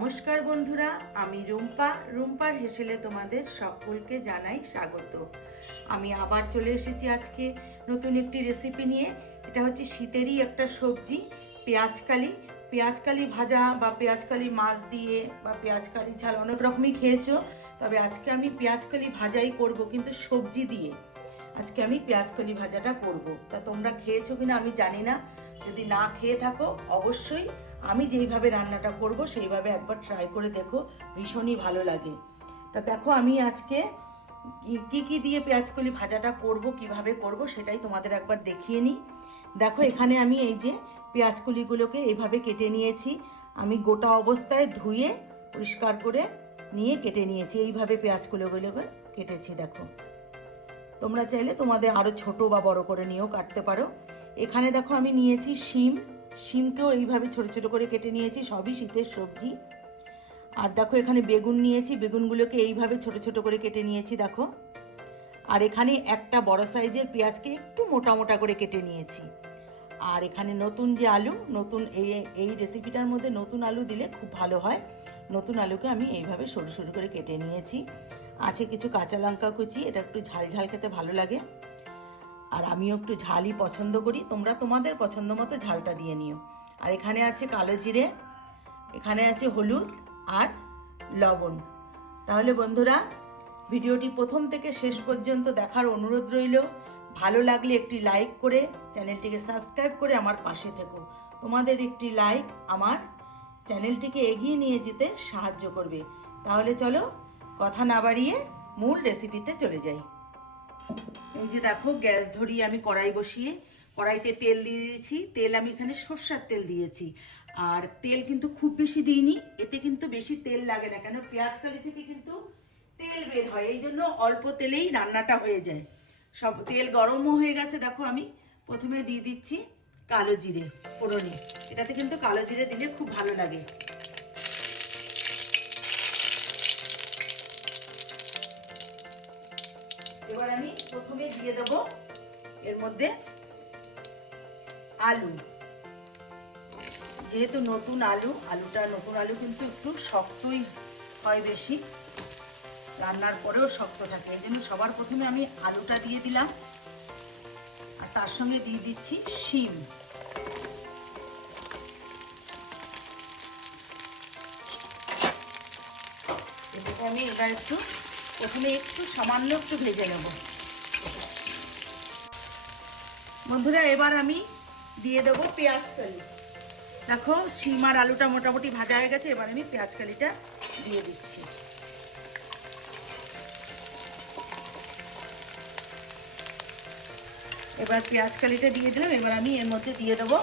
নমস্কার বন্ধুরা, আমি রুম্পার হেসেলে তোমাদের সকলকে জানাই স্বাগত। আমি আবার চলে এসেছি আজকে নতুন একটি রেসিপি নিয়ে। এটা হচ্ছে শীতেরই একটা সবজি, পেঁয়াজকালি ভাজা বা পেঁয়াজকালি মাছ দিয়ে বা পেঁয়াজকালি ঝাল অনেক রকমই খেয়েছো, তবে আজকে আমি পেঁয়াজকালি ভাজাই করব, কিন্তু সবজি দিয়ে আজকে আমি পেঁয়াজকালি ভাজাটা করব। তা তোমরা খেয়েছো কিনা আমি জানি না, যদি না খেয়ে থাকো অবশ্যই আমি যেইভাবে রান্নাটা করব সেইভাবে একবার ট্রাই করে দেখো, ভীষণই ভালো লাগে। তা দেখো আমি আজকে কি দিয়ে পেঁয়াজকলি ভাজাটা করব, কিভাবে করব সেটাই তোমাদের একবার দেখিয়ে নিই। দেখো এখানে আমি এই যে পেঁয়াজকলিগুলোকে এইভাবে কেটে নিয়েছি। আমি গোটা অবস্থায় ধুয়ে পরিষ্কার করে নিয়ে কেটে নিয়েছি, এইভাবে পেঁয়াজকলিগুলোকে কেটেছি। দেখো তোমরা চাইলে তোমাদের আরও ছোট বা বড় করে নিয়েও কাটতে পারো। এখানে দেখো আমি নিয়েছি শিমকেও এইভাবে ছোট ছোট করে কেটে নিয়েছি, সবই শীতের সবজি। আর দেখো এখানে বেগুন নিয়েছি, বেগুনগুলোকে এইভাবে ছোট ছোট করে কেটে নিয়েছি দেখো। আর এখানে একটা বড় সাইজের পেঁয়াজকে একটু মোটা মোটা করে কেটে নিয়েছি। আর এখানে নতুন যে আলু, নতুন এই রেসিপিটার মধ্যে নতুন আলু দিলে খুব ভালো হয়। নতুন আলুকে আমি এইভাবে সরু সরু করে কেটে নিয়েছি। আছে কিছু কাঁচা লঙ্কা কুচি, এটা একটু ঝাল ঝাল খেতে ভালো লাগে, আর আমিও একটু ঝালই পছন্দ করি। তোমরা তোমাদের পছন্দ মতো ঝালটা দিয়ে নিও। আর এখানে আছে কালো জিরে, এখানে আছে হলুদ আর লবণ। তাহলে বন্ধুরা ভিডিওটি প্রথম থেকে শেষ পর্যন্ত দেখার অনুরোধ রইল। ভালো লাগলে একটি লাইক করে চ্যানেলটিকে সাবস্ক্রাইব করে আমার পাশে থেকো। তোমাদের একটি লাইক আমার চ্যানেলটিকে এগিয়ে নিয়ে যেতে সাহায্য করবে। তাহলে চলো কথা না বাড়িয়ে মূল রেসিপিতে চলে যাই। এই যে দেখো গ্যাস ধরিয়ে আমি কড়াই বসিয়ে কড়াইতে তেল দিয়ে দিয়েছি। তেল আমি এখানে সরষের তেল দিয়েছি, আর তেল কিন্তু খুব বেশি দিইনি, এতে কিন্তু বেশি তেল লাগে না, কেন পেঁয়াজকালি থেকে কিন্তু তেল বের হয়, এই জন্য অল্প তেলেই রান্নাটা হয়ে যায়। সব তেল গরমও হয়ে গেছে। দেখো আমি প্রথমে দিয়ে দিচ্ছি কালো জিরে ফোড়নে, এটাতে কিন্তু কালো জিরে দিলে খুব ভালো লাগে। এবার আমি প্রথমে দিয়ে দেবো এর মধ্যে আলু। যেহেতু নতুন আলু কিন্তু একটু শক্তই হয় বেশি, রান্নার পরেও শক্ত থাকে, এই জন্য সবার প্রথমে আমি আলুটা দিয়ে দিলাম। আর তার সঙ্গে দিয়ে দিচ্ছি শিম। এটাকে আমি এবার প্রথমে একটু সামান্য একটু ভেজে নেব। বন্ধুরা এবার আমি দিয়ে দেবো পেঁয়াজকালি। দেখো শিম আর আলুটা মোটামুটি ভাজা হয়ে গেছে, এবার আমি পেঁয়াজকালিটা দিয়ে দিচ্ছি। এবার পেঁয়াজকালিটা দিয়ে দিলাম। এবার আমি এর মধ্যে দিয়ে দেবো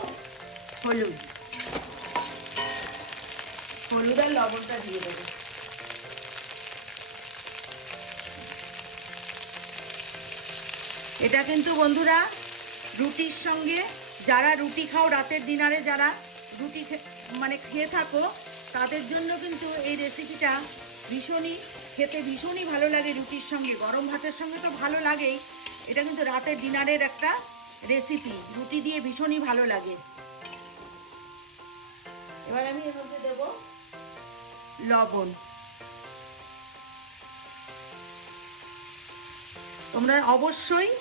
হলুদ আর লবণটা দিয়ে দেবো। এটা কিন্তু বন্ধুরা রুটির সঙ্গে, যারা রুটি খাও রাতের ডিনারে, যারা রুটি খেয়ে থাকো, তাদের জন্য কিন্তু এই রেসিপিটা খেতে ভীষণই ভালো লাগে। রুটির সঙ্গে, গরম ভাতের সঙ্গে তো ভালো লাগেই, এটা কিন্তু রাতের ডিনারের একটা রেসিপি, রুটি দিয়ে ভীষণই ভালো লাগে। এবার আমি এর মধ্যে দেব লবণ। তোমরা অবশ্যই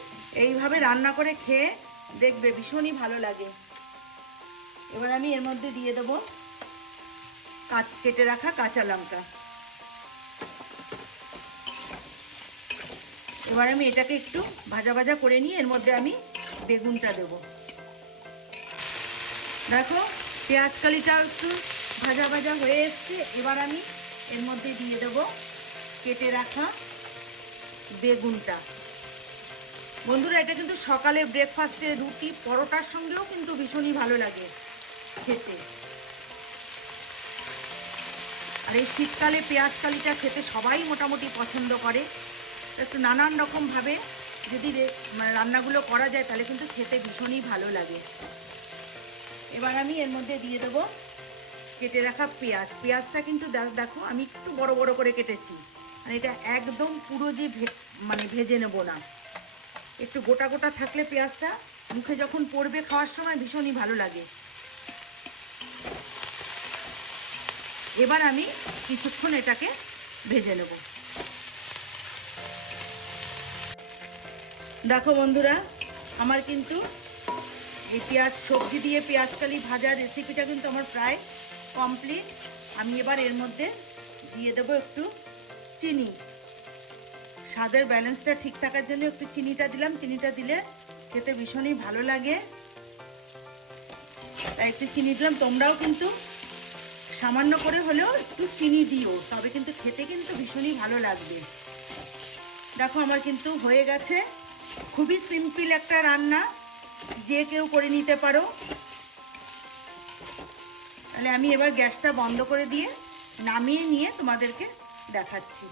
এইভাবে রান্না করে খেয়ে দেখবে, ভীষণই ভালো লাগে। এবার আমি এর মধ্যে দিয়ে দেবো কেটে রাখা কাঁচা লঙ্কা। এবার আমি এটাকে একটু ভাজা ভাজা করে নিয়ে এর মধ্যে আমি বেগুনটা দেব। দেখো পেঁয়াজকালিটা একটু ভাজা ভাজা হয়ে এসছে, এবার আমি এর মধ্যে দিয়ে দেব কেটে রাখা বেগুনটা। বন্ধুরা এটা কিন্তু সকালে ব্রেকফাস্টে রুটি পরোটার সঙ্গেও কিন্তু ভীষণই ভালো লাগে খেতে। আর এই শীতকালে পেঁয়াজকালিটা খেতে সবাই মোটামুটি পছন্দ করে। একটু নানান রকমভাবে যদি রান্নাগুলো করা যায় তাহলে কিন্তু খেতে ভীষণই ভালো লাগে। এবার আমি এর মধ্যে দিয়ে দেবো কেটে রাখা পেঁয়াজটা কিন্তু দেখো আমি একটু বড় বড় করে কেটেছি, আর এটা একদম পুরো যে ভেজে নেব না, একটু গোটা গোটা থাকলে পেঁয়াজটা মুখে যখন পড়বে খাওয়ার সময় ভীষণই ভালো লাগে। এবার আমি কিছুক্ষণ এটাকে ভেজে নেব। দেখো বন্ধুরা, আমার কিন্তু এই সবজি দিয়ে পেঁয়াজকালি ভাজার রেসিপিটা কিন্তু আমার প্রায় কমপ্লিট। আমি এবার এর মধ্যে দিয়ে দেবো একটু চিনি। স্বাদের ব্যালেন্সটা ঠিক থাকার জন্য একটু চিনিটা দিলাম। চিনিটা দিলে খেতে ভীষণই ভালো লাগে, তাই একটু চিনি দিলাম। তোমরাও কিন্তু সামান্য করে হলেও একটু চিনি দিও, তবে কিন্তু খেতে কিন্তু ভীষণই ভালো লাগবে। দেখো আমার কিন্তু হয়ে গেছে। খুবই সিম্পল একটা রান্না, যে কেউ করে নিতে পারো। তাহলে আমি এবার গ্যাসটা বন্ধ করে দিয়ে নামিয়ে নিয়ে তোমাদেরকে দেখাচ্ছি।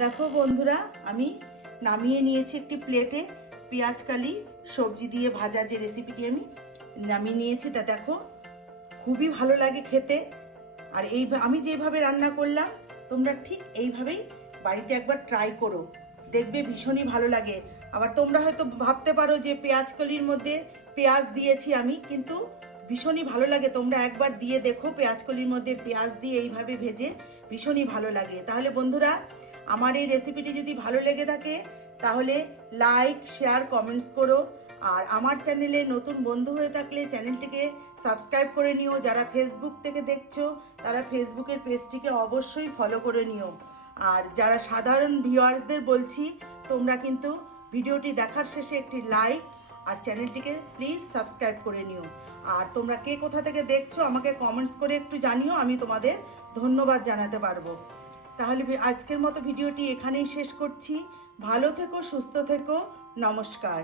দেখো বন্ধুরা, আমি নামিয়ে নিয়েছি একটি প্লেটে পেঁয়াজকালি সবজি দিয়ে ভাজা যে রেসিপিটি আমি নামিয়ে নিয়েছি। তা দেখো খুবই ভালো লাগে খেতে। আর আমি যেভাবে রান্না করলাম তোমরা ঠিক এইভাবেই বাড়িতে একবার ট্রাই করো, দেখবে ভীষণই ভালো লাগে। আবার তোমরা হয়তো ভাবতে পারো যে পেঁয়াজকলির মধ্যে পেঁয়াজ দিয়েছি আমি, কিন্তু ভীষণই ভালো লাগে। তোমরা একবার দিয়ে দেখো, পেঁয়াজকলির মধ্যে পেঁয়াজ দিয়ে এইভাবে ভেজে ভীষণই ভালো লাগে। তাহলে বন্ধুরা, আমার এই রেসিপিটি যদি ভালো লেগে থাকে তাহলে লাইক, শেয়ার, কমেন্টস করো। আর আমার চ্যানেলে নতুন বন্ধু হয়ে থাকলে চ্যানেলটিকে সাবস্ক্রাইব করে নিও। যারা ফেসবুক থেকে দেখছো তারা ফেসবুকের পেজটিকে অবশ্যই ফলো করে নিও। আর যারা সাধারণ ভিউয়ার্সদের বলছি, তোমরা কিন্তু ভিডিওটি দেখার শেষে একটি লাইক আর চ্যানেলটিকে প্লিজ সাবস্ক্রাইব করে নিও। আর তোমরা কে কোথা থেকে দেখছো আমাকে কমেন্টস করে একটু জানিও, আমি তোমাদের ধন্যবাদ জানাতে পারবো। তাহলে আজকের মতো ভিডিওটি এখানেই শেষ করছি। ভালো থেকো, সুস্থ থেকো, নমস্কার।